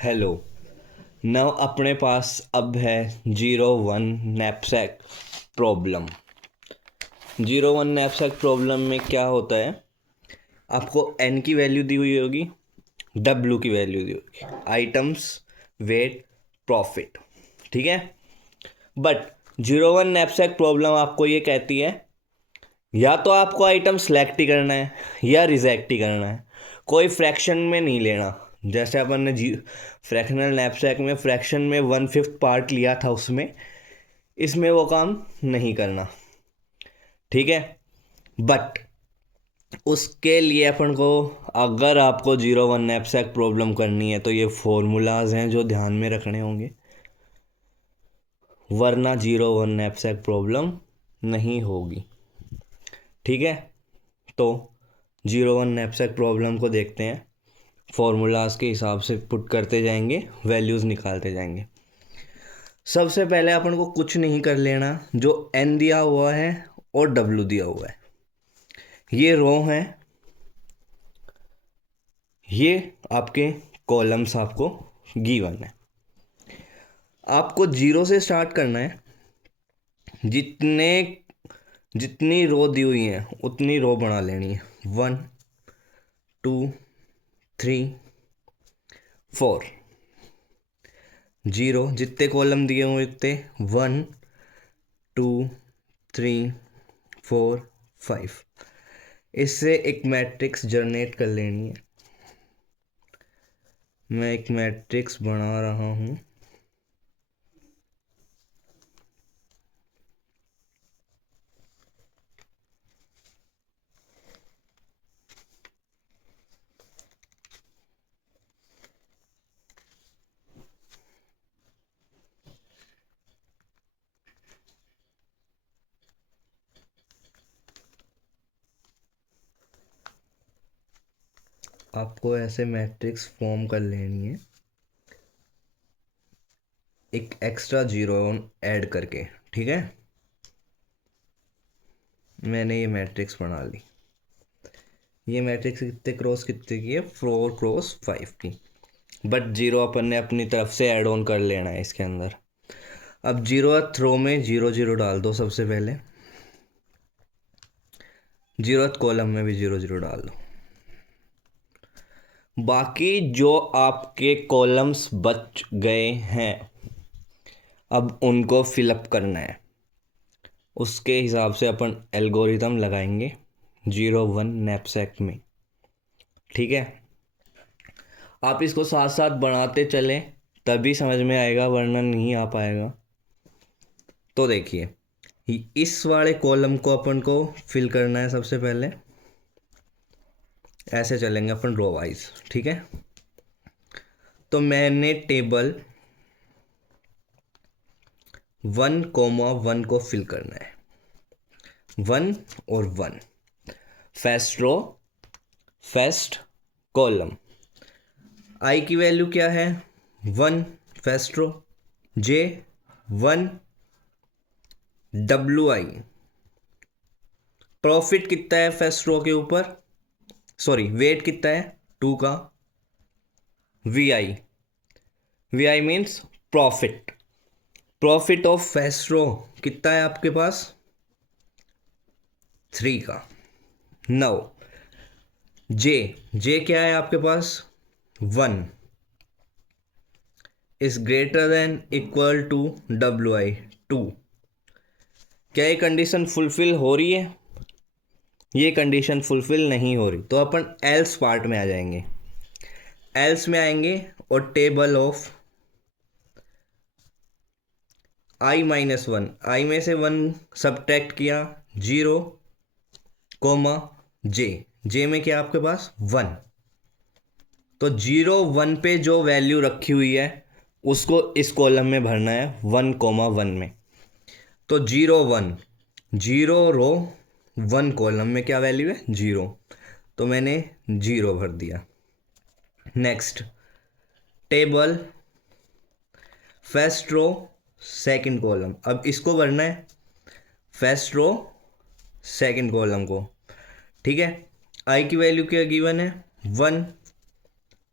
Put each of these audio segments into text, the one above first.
Hello. Now अपने पास अब है 01 नैपसैक प्रॉब्लम। 01 नैपसैक प्रॉब्लम में क्या होता है, आपको एन की वैल्यू दी हुई होगी, डब्ल्यू की वैल्यू दी होगी, आइटम्स, वेट, प्रॉफिट। ठीक है। बट 01 नैपसैक प्रॉब्लम आपको ये कहती है या तो आपको आइटम सेलेक्ट ही करना है या रिजेक्ट ही करना है, कोई फ्रैक्शन में नहीं लेना। जैसे अपन ने जी फ्रैक्शनल नैपसैक में फ्रैक्शन में 1/5 पार्ट लिया था, उसमें इसमें वो काम नहीं करना। ठीक है। बट उसके लिए अपन को, अगर आपको 01 नैपसैक प्रॉब्लम करनी है तो ये फॉर्मूलाज हैं जो ध्यान में रखने होंगे, वरना 01 नैपसैक प्रॉब्लम नहीं होगी। ठीक है। तो 01 नैपसैक प्रॉब्लम को देखते हैं, फॉर्मूलाज के हिसाब से पुट करते जाएंगे, वैल्यूज़ निकालते जाएंगे। सबसे पहले अपन को कुछ नहीं कर लेना, जो एन दिया हुआ है और डब्ल्यू दिया हुआ है, ये रो है, ये आपके कॉलम्स आपको गिवन है। आपको जीरो से स्टार्ट करना है, जितने जितनी रो दी हुई है उतनी रो बना लेनी है। 1 2 3 4, जीरो जितने कॉलम दिए हुए उतने 1 2 3 4 5। इससे एक मैट्रिक्स जनरेट कर लेनी है। मैं एक मैट्रिक्स बना रहा हूँ। आपको ऐसे मैट्रिक्स फॉर्म कर लेनी है, एक एक्स्ट्रा जीरो ऐड करके। ठीक है। मैंने ये मैट्रिक्स बना ली। ये मैट्रिक्स कितने की है? 4x5 की। बट जीरो अपन ने अपनी तरफ से ऐड ऑन कर लेना है इसके अंदर। अब जीरो थ्रो में जीरो जीरो डाल दो सबसे पहले, जीरो कॉलम में भी जीरो जीरो डाल दो। बाकी जो आपके कॉलम्स बच गए हैं, अब उनको फिलअप करना है। उसके हिसाब से अपन एल्गोरिथम लगाएंगे 01 नैपसैक में। ठीक है। आप इसको साथ साथ बढ़ाते चलें, तभी समझ में आएगा, वरना नहीं आ पाएगा। तो देखिए, इस वाले कॉलम को अपन को फिल करना है सबसे पहले। ऐसे चलेंगे अपन रो वाइज। ठीक है। तो मैंने टेबल 1,1 को फिल करना है। 1 और 1, first row, first column. I की वैल्यू क्या है? 1 first row, J 1, W I. Profit कितना है फर्स्ट रो के ऊपर, सॉरी वेट कितना है 2 का, V I. V I means profit. Profit of first row कितना है आपके पास? 3 का। नौ, जे जे क्या है आपके पास? 1 is greater than equal to W I 2। क्या ये कंडीशन फुलफिल हो रही है? ये कंडीशन फुलफिल नहीं हो रही, तो अपन एल्स पार्ट में आ जाएंगे। एल्स में आएंगे और टेबल ऑफ i-1, आई में से 1 सब्ट्रैक्ट किया, 0 कोमा जे, जे में क्या आपके पास 1। तो 0 1 पे जो वैल्यू रखी हुई है उसको इस कॉलम में भरना है 1,1 में। तो 0 1, 0 रो 1 कॉलम में क्या वैल्यू है? 0। तो मैंने 0 भर दिया। Next table first row second column, अब इसको भरना है फर्स्ट रो सेकंड कॉलम को। ठीक है। आई की वैल्यू क्या गिवन है? 1,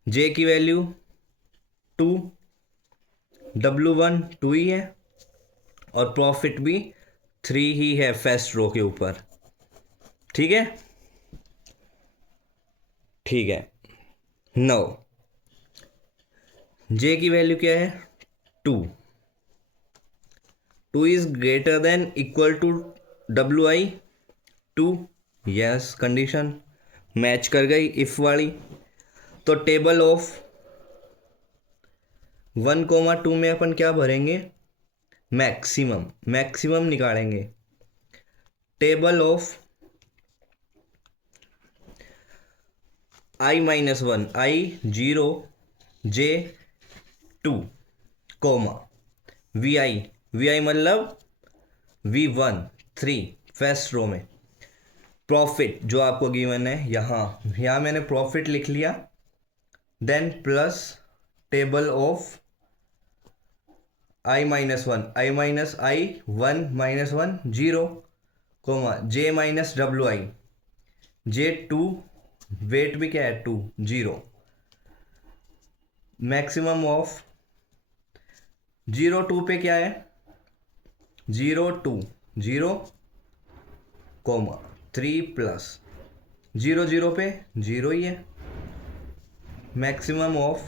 जे की वैल्यू 2, W1 2 ही है और प्रॉफिट भी 3 ही है फर्स्ट रो के ऊपर। ठीक है, ठीक है। नाउ जे की वैल्यू क्या है? 2। 2 is greater than equal to WI 2। Yes, condition match कर गई इफ वाली। तो टेबल ऑफ 1,2 में अपन क्या भरेंगे? मैक्सिमम, मैक्सिमम निकालेंगे। Table of I-1, I0 J2 comma VI मतलब V1 3 फर्स्ट रो में। प्रॉफिट जो आपको गिवन है यहाँ मैंने प्रॉफिट लिख लिया। Then plus table of I-1 I-1 0 comma J-WI J2 weight भी क्या है? 2 0। मैक्सिमम ऑफ 0 2 पे क्या है? 0 2 0 कोमा 3 प्लस 0 0 पे 0 ही है। मैक्सिमम ऑफ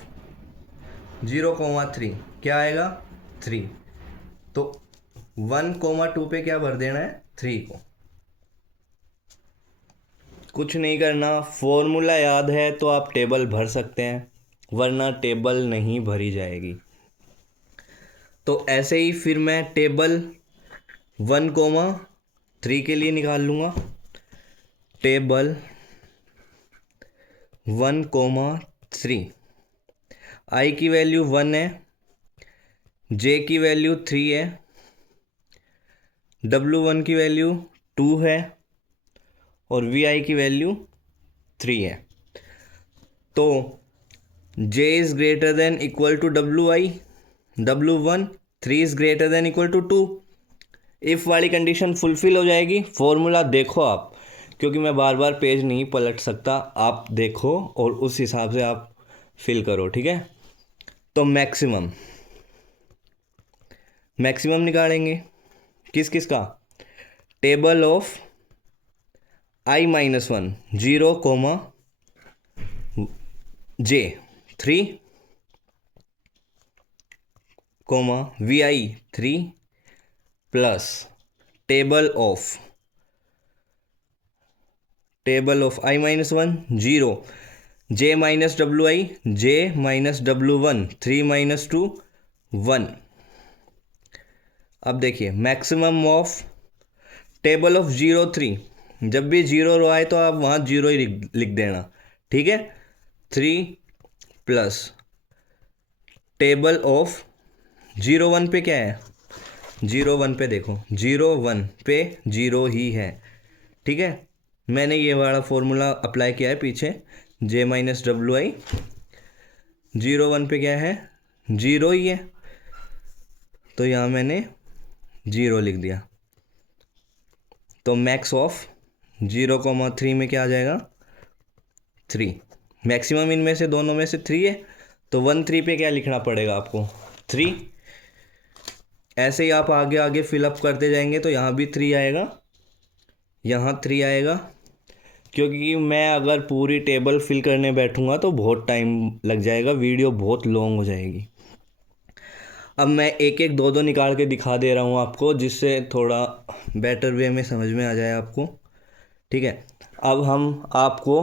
0,3 क्या आएगा? 3। तो 1,2 पे क्या भर देना है? 3 को। कुछ नहीं करना, फॉर्मूला याद है तो आप टेबल भर सकते हैं, वरना टेबल नहीं भरी जाएगी। तो ऐसे ही फिर मैं टेबल 1,3 के लिए निकाल लूँगा। टेबल 1,3 आई की वैल्यू 1 है, जे की वैल्यू 3 है, W1 की वैल्यू 2 है और VI की वैल्यू 3 है। तो J is greater than equal to WI, W1 3 is greater than equal to 2। If वाली कंडीशन फुलफिल हो जाएगी। फॉर्मूला देखो आप, क्योंकि मैं बार बार पेज नहीं पलट सकता, आप देखो और उस हिसाब से आप फिल करो। ठीक है, तो मैक्सिमम निकालेंगे किस किस का? Table of I-1 0 comma J 3 comma VI 3 plus table of I-1 0 J-WI J-W1 3 - 2 1। अब देखिए मैक्सिमम ऑफ टेबल ऑफ 0 3, जब भी 0 रो आए तो आप वहाँ 0 ही लिख देना। ठीक है, 3 प्लस टेबल ऑफ 0 1 पे क्या है? 0 1 पे देखो, 0 1 पे 0 ही है। ठीक है, मैंने ये वाला फॉर्मूला अप्लाई किया है पीछे। J-WI 0 1 पे क्या है? 0 ही है, तो यहाँ मैंने 0 लिख दिया। तो मैक्स ऑफ 0,3 में क्या आ जाएगा? 3। मैक्सिमम इनमें से दोनों में से 3 है, तो 1 3 पे क्या लिखना पड़ेगा आपको? 3। ऐसे ही आप आगे आगे फिलअप करते जाएंगे तो यहाँ भी 3 आएगा, यहाँ 3 आएगा, क्योंकि मैं अगर पूरी टेबल फिल करने बैठूंगा तो बहुत टाइम लग जाएगा, वीडियो बहुत लॉन्ग हो जाएगी। अब मैं एक एक दो निकाल के दिखा दे रहा हूँ आपको, जिससे थोड़ा बेटर वे में समझ में आ जाए आपको। ठीक है, अब हम आपको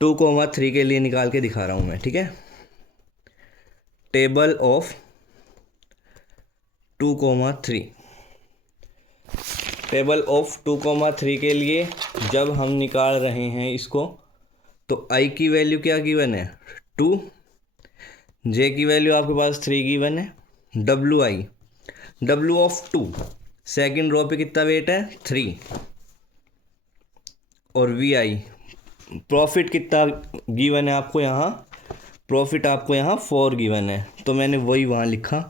2,3 के लिए निकाल के दिखा रहा हूँ मैं। ठीक है, टेबल ऑफ 2,3 टेबल ऑफ 2,3 के लिए जब हम निकाल रहे हैं इसको, तो आई की वैल्यू क्या गिवन है? 2। जे की वैल्यू आपके पास 3 गिवन है। W ऑफ 2 सेकेंड रो पे कितना वेट है? 3। और VI प्रॉफिट कितना गिवन है आपको यहाँ? प्रॉफिट आपको यहाँ 4 गिवन है, तो मैंने वही वहाँ लिखा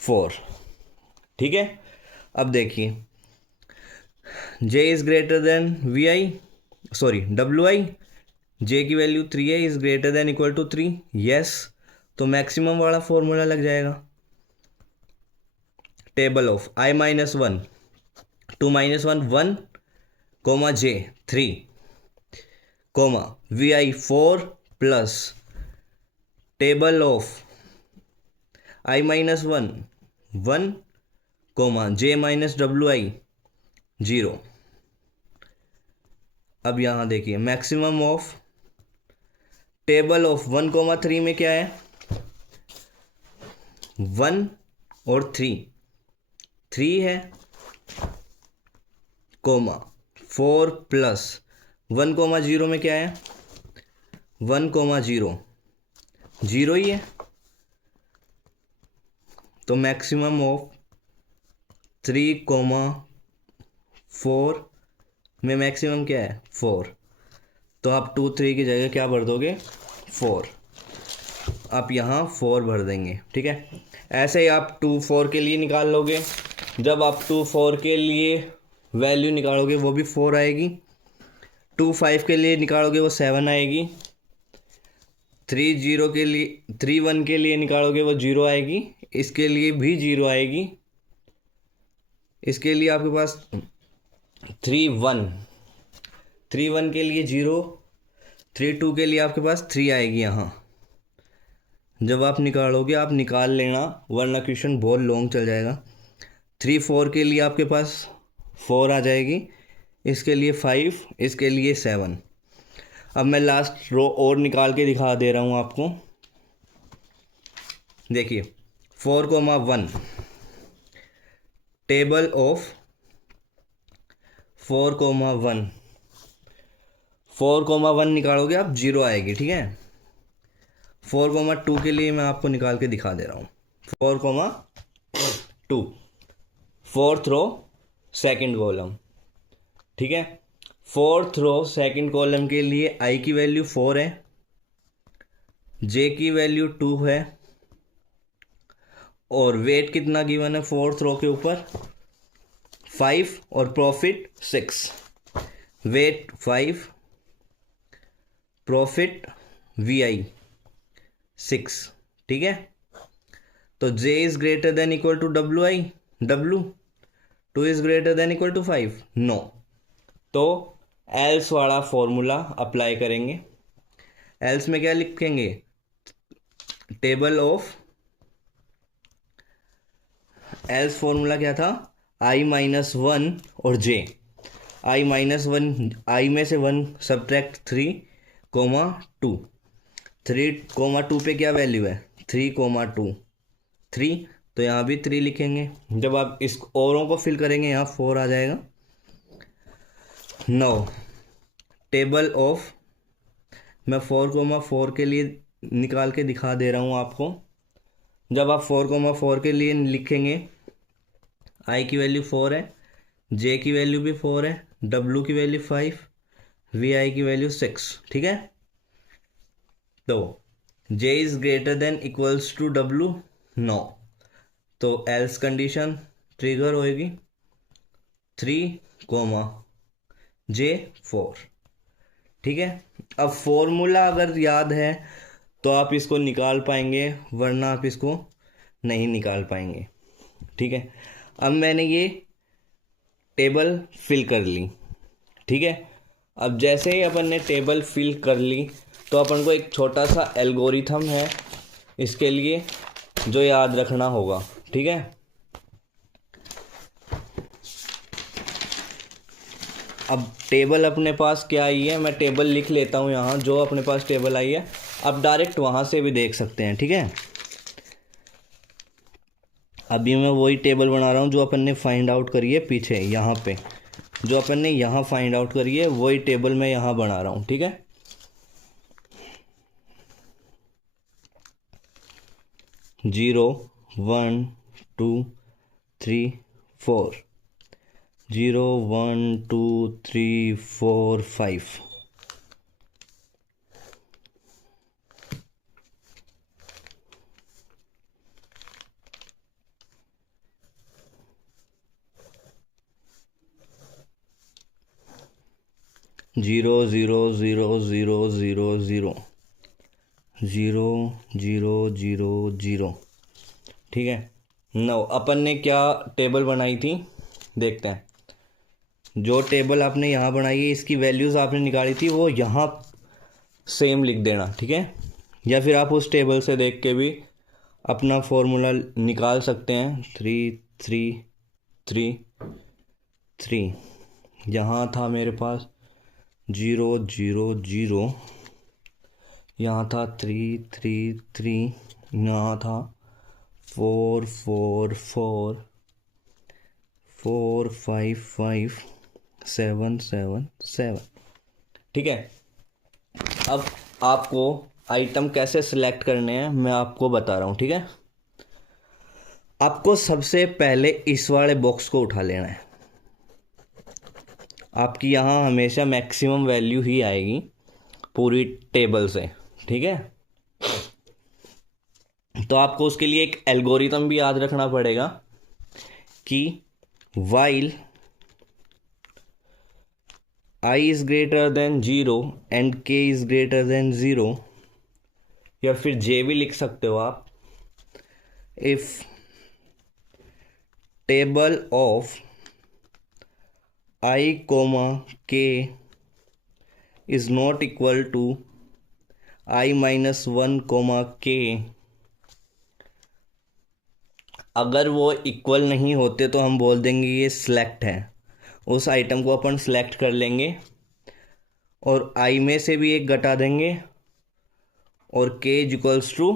4। ठीक है, अब देखिए J is greater than WI, J की वैल्यू 3 है, is greater than equal to 3। Yes, तो मैक्सिमम वाला फॉर्मूला लग जाएगा। Table of i minus one, 2 minus one 1, comma j 3, comma vi 4 plus table of i minus one 1, comma j minus wi 0। अब यहाँ देखिए मैक्सिमम ऑफ टेबल ऑफ 1,3 में क्या है, 1 और 3 है, कोमा 4 प्लस 1,0 में क्या है, 1,0 0 ही है। तो मैक्सिमम ऑफ 3,4 में मैक्सिमम क्या है, 4। तो आप 2 3 की जगह क्या भर दोगे, 4। आप यहाँ 4 भर देंगे, ठीक है। ऐसे ही आप 2 4 के लिए निकाल लोगे। जब आप 2 4 के लिए वैल्यू निकालोगे वो भी 4 आएगी। 2 5 के लिए निकालोगे वो 7 आएगी। 3 0 के लिए 3 1 के लिए निकालोगे वो 0 आएगी। इसके लिए भी 0 आएगी। इसके लिए आपके पास 3 1 के लिए 0, 3 2 के लिए आपके पास 3 आएगी यहाँ। जब आप निकालोगे आप निकाल लेना, वरना क्वेश्चन बहुत लॉन्ग चल जाएगा। 3 4 के लिए आपके पास 4 आ जाएगी, इसके लिए 5, इसके लिए 7। अब मैं लास्ट रो और निकाल के दिखा दे रहा हूँ आपको। देखिए 4,1 टेबल ऑफ 4,1 4,1 निकालोगे आप 0 आएगी, ठीक है। 4,2 के लिए मैं आपको निकाल के दिखा दे रहा हूँ। 4,2 फोर्थ रो सेकंड कॉलम, ठीक है। फोर्थ रो सेकंड कॉलम के लिए i की वैल्यू 4 है, j की वैल्यू 2 है, और वेट कितना गिवन है फोर्थ रो के ऊपर, 5 और प्रॉफिट 6। वेट 5, प्रॉफिट vi 6, ठीक है। तो j is greater than equal to w 2 is greater than equal to 5, no. तो एल्स वाला फॉर्मूला अप्लाई करेंगे। एल्स में क्या लिखेंगे, टेबल ऑफ एल्स फॉर्मूला क्या था, i माइनस वन और j। i minus one, i में से 1 सब्ट्रैक्ट 3, 2। 3,2 पे क्या वैल्यू है, 3,2 3, तो यहाँ भी 3 लिखेंगे। जब आप इस औरों को फिल करेंगे यहाँ 4 आ जाएगा। नो टेबल ऑफ, मैं 4,4 के लिए निकाल के दिखा दे रहा हूँ आपको। जब आप 4,4 के लिए लिखेंगे, i की वैल्यू 4 है, j की वैल्यू भी 4 है, w की वैल्यू 5, vi की वैल्यू 6, ठीक है। तो j is greater than equals to w, no. तो एल्स कंडीशन ट्रिगर होएगी, 3, j 4, ठीक है। अब फॉर्मूला अगर याद है तो आप इसको निकाल पाएंगे, वरना आप इसको नहीं निकाल पाएंगे, ठीक है। अब मैंने ये टेबल फिल कर ली, ठीक है। अब जैसे ही अपन ने टेबल फिल कर ली तो अपन को एक छोटा सा एल्गोरिथम है इसके लिए जो याद रखना होगा, ठीक है। अब टेबल अपने पास क्या आई है, मैं टेबल लिख लेता हूँ यहाँ, जो अपने पास टेबल आई है अब डायरेक्ट वहाँ से भी देख सकते हैं, ठीक है। अभी मैं वही टेबल बना रहा हूँ जो अपन ने फाइंड आउट करी है पीछे, यहाँ पे जो अपन ने यहाँ फाइंड आउट करी है वही टेबल मैं यहाँ बना रहा हूँ, ठीक है। 0 1 2 3 4, 0 1 2 3 4 5, 0 0 0 0 0 0, 0 0 0 0। ठीक है, नाउ अपन ने क्या टेबल बनाई थी देखते हैं। जो टेबल आपने यहाँ बनाई है, इसकी वैल्यूज़ आपने निकाली थी, वो यहाँ सेम लिख देना। ठीक है, या फिर आप उस टेबल से देख के भी अपना फॉर्मूला निकाल सकते हैं। 3 3 3 3। यहाँ था मेरे पास 0 0 0, यहाँ था 3 3 3, यहाँ था 4 4 4 4 5 5 7 7 7। ठीक है, अब आपको आइटम कैसे सिलेक्ट करने हैं मैं आपको बता रहा हूँ। ठीक है, आपको सबसे पहले इस वाले बॉक्स को उठा लेना है। आपकी यहाँ हमेशा मैक्सिमम वैल्यू ही आएगी पूरी टेबल से। ठीक है, तो आपको उसके लिए एक एल्गोरिथम भी याद रखना पड़ेगा कि while I is greater than 0 and k is greater than 0, या फिर j भी लिख सकते हो आप। if table of I comma k is not equal to I minus 1 comma k, अगर वो इक्वल नहीं होते तो हम बोल देंगे ये सिलेक्ट है। उस आइटम को अपन सिलेक्ट कर लेंगे और आई में से भी एक घटा देंगे और k इक्वल्स टू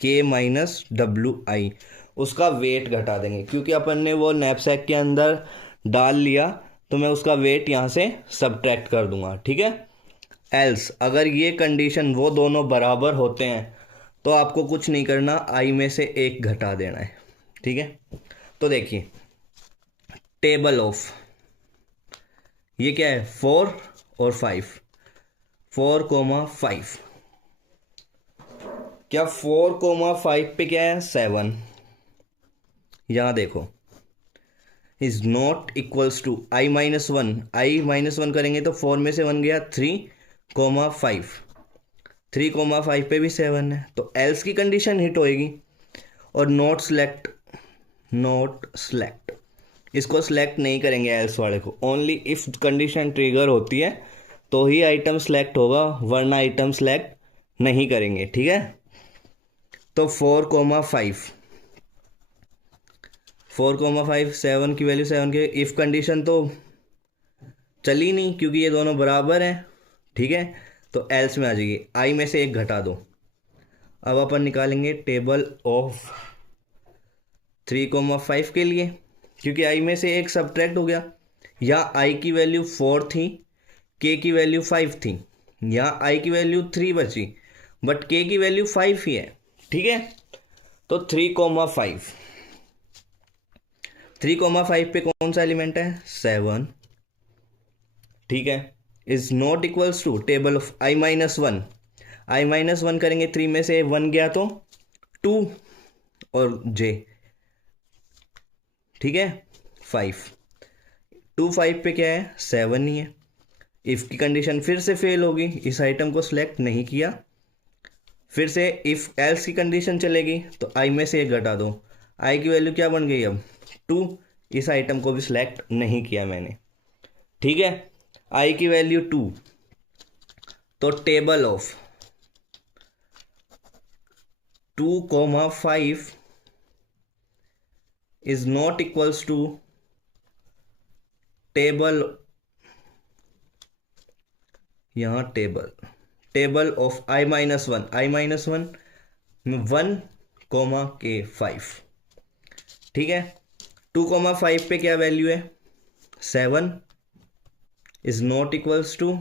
के माइनस WI, उसका वेट घटा देंगे। क्योंकि अपन ने वो नैपसैक के अंदर डाल लिया तो मैं उसका वेट यहाँ से सब्ट्रैक्ट कर दूंगा। ठीक है, एल्स अगर ये कंडीशन वो दोनों बराबर होते हैं तो आपको कुछ नहीं करना, आई में से एक घटा देना है। ठीक है, तो देखिए टेबल ऑफ, ये क्या है 4 और 5, 4 कोमा 5। क्या 4 कोमा 5 पे क्या है 7, यहां देखो is not equals to I minus 1। I minus 1 करेंगे तो 4 में से 1 गया 3 कोमा 5, 3 कोमा 5 पे भी 7 है, तो एल्स की कंडीशन हिट होएगी। और नॉट सेलेक्ट, नॉट सेलेक्ट, इसको सेलेक्ट नहीं करेंगे एल्स वाले को। ओनली इफ कंडीशन ट्रिगर होती है तो ही आइटम सेलेक्ट होगा, वरना आइटम सेलेक्ट नहीं करेंगे। ठीक है, तो 4 कोमा 5, 4 कोमा 5, 7 की वैल्यू 7 के, इफ कंडीशन तो चली नहीं क्योंकि ये दोनों बराबर हैं। ठीक है, तो एल्स में आ जाएगी, आई में से एक घटा दो। अब अपन निकालेंगे टेबल ऑफ 3,5 के लिए, क्योंकि आई में से एक सब्ट्रैक्ट हो गया। यहाँ आई की वैल्यू 4 थी, के की वैल्यू 5 थी, यहाँ आई की वैल्यू 3 बची, बट के की वैल्यू 5 ही है। ठीक है, तो 3,5, 3,5 पे कौन सा एलिमेंट है 7। ठीक है, is not equals to table of I minus 1, I minus 1 करेंगे 3 में से 1 गया तो 2 और j। ठीक है, 5, 2 5 पे क्या है 7 ही है। इफ की कंडीशन फिर से फेल होगी, इस आइटम को सिलेक्ट नहीं किया। फिर से इफ एल्स की कंडीशन चलेगी तो आई में से एक घटा दो, आई की वैल्यू क्या बन गई अब 2, इस आइटम को भी सिलेक्ट नहीं किया मैंने। ठीक है, आई की वैल्यू 2, तो table of 2,5 is not equals to table, यहाँ table of I minus 1, I minus 1 में 1 कोमा के 5। ठीक है, 2,5 पे क्या वैल्यू है 7, इज नॉट इक्वल्स टू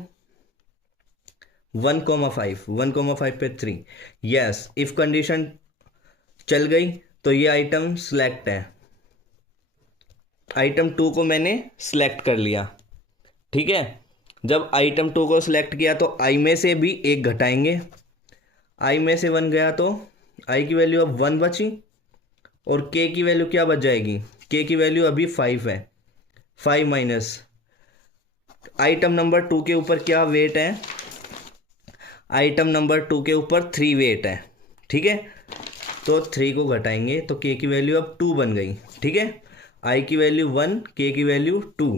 1,5, 1,5 पे 3। यस, इफ कंडीशन चल गई तो ये आइटम सिलेक्ट है। आइटम 2 को मैंने सिलेक्ट कर लिया। ठीक है, जब आइटम 2 को सिलेक्ट किया तो आई में से भी एक घटाएंगे, आई में से 1 गया तो आई की वैल्यू अब 1 बची और के की वैल्यू क्या बच जाएगी, के की वैल्यू अभी 5 है, 5 माइनस आइटम नंबर 2 के ऊपर क्या वेट है, आइटम नंबर 2 के ऊपर 3 वेट है, ठीक है। तो 3 को घटाएंगे तो k की वैल्यू अब 2 बन गई, ठीक है। i की वैल्यू 1, k की वैल्यू 2।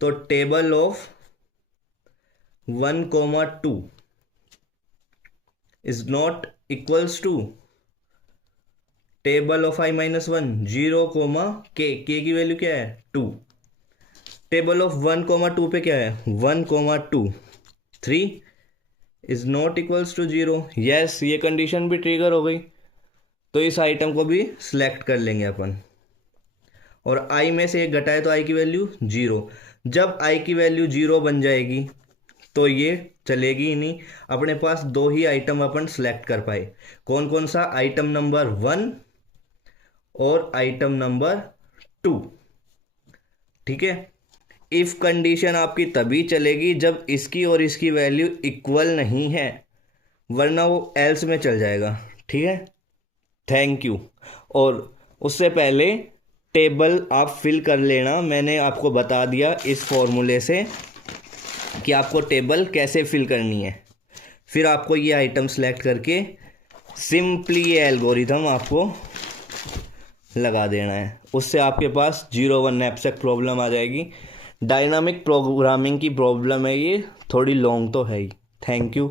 तो table of 1,2 is not equals to table of i minus 1, 0, k की वैल्यू क्या है 2। टेबल ऑफ 1,2 पे क्या है 1,2, 3 is not equals to 0। Yes, ये कंडीशन भी ट्रिगर हो गई। तो इस आइटम को भी सिलेक्ट कर लेंगे अपन, और i में से एक घटाए तो i की वैल्यू 0। जब i की वैल्यू 0 बन जाएगी तो ये चलेगी ही नहीं। अपने पास 2 ही आइटम अपन सिलेक्ट कर पाए, कौन कौन सा, आइटम नंबर 1 और आइटम नंबर 2, ठीक है। इफ कंडीशन आपकी तभी चलेगी जब इसकी और इसकी वैल्यू इक्वल नहीं है, वरना वो एल्स में चल जाएगा, ठीक है। Thank you. और उससे पहले टेबल आप फिल कर लेना, मैंने आपको बता दिया इस फॉर्मूले से कि आपको टेबल कैसे फिल करनी है। फिर आपको ये आइटम सेलेक्ट करके सिंपली ये एल्गोरिथम आपको लगा देना है, उससे आपके पास 0-1 नैपसैक प्रॉब्लम आ जाएगी। डायनामिक प्रोग्रामिंग की प्रॉब्लम है ये, थोड़ी लॉन्ग तो है ही। Thank you.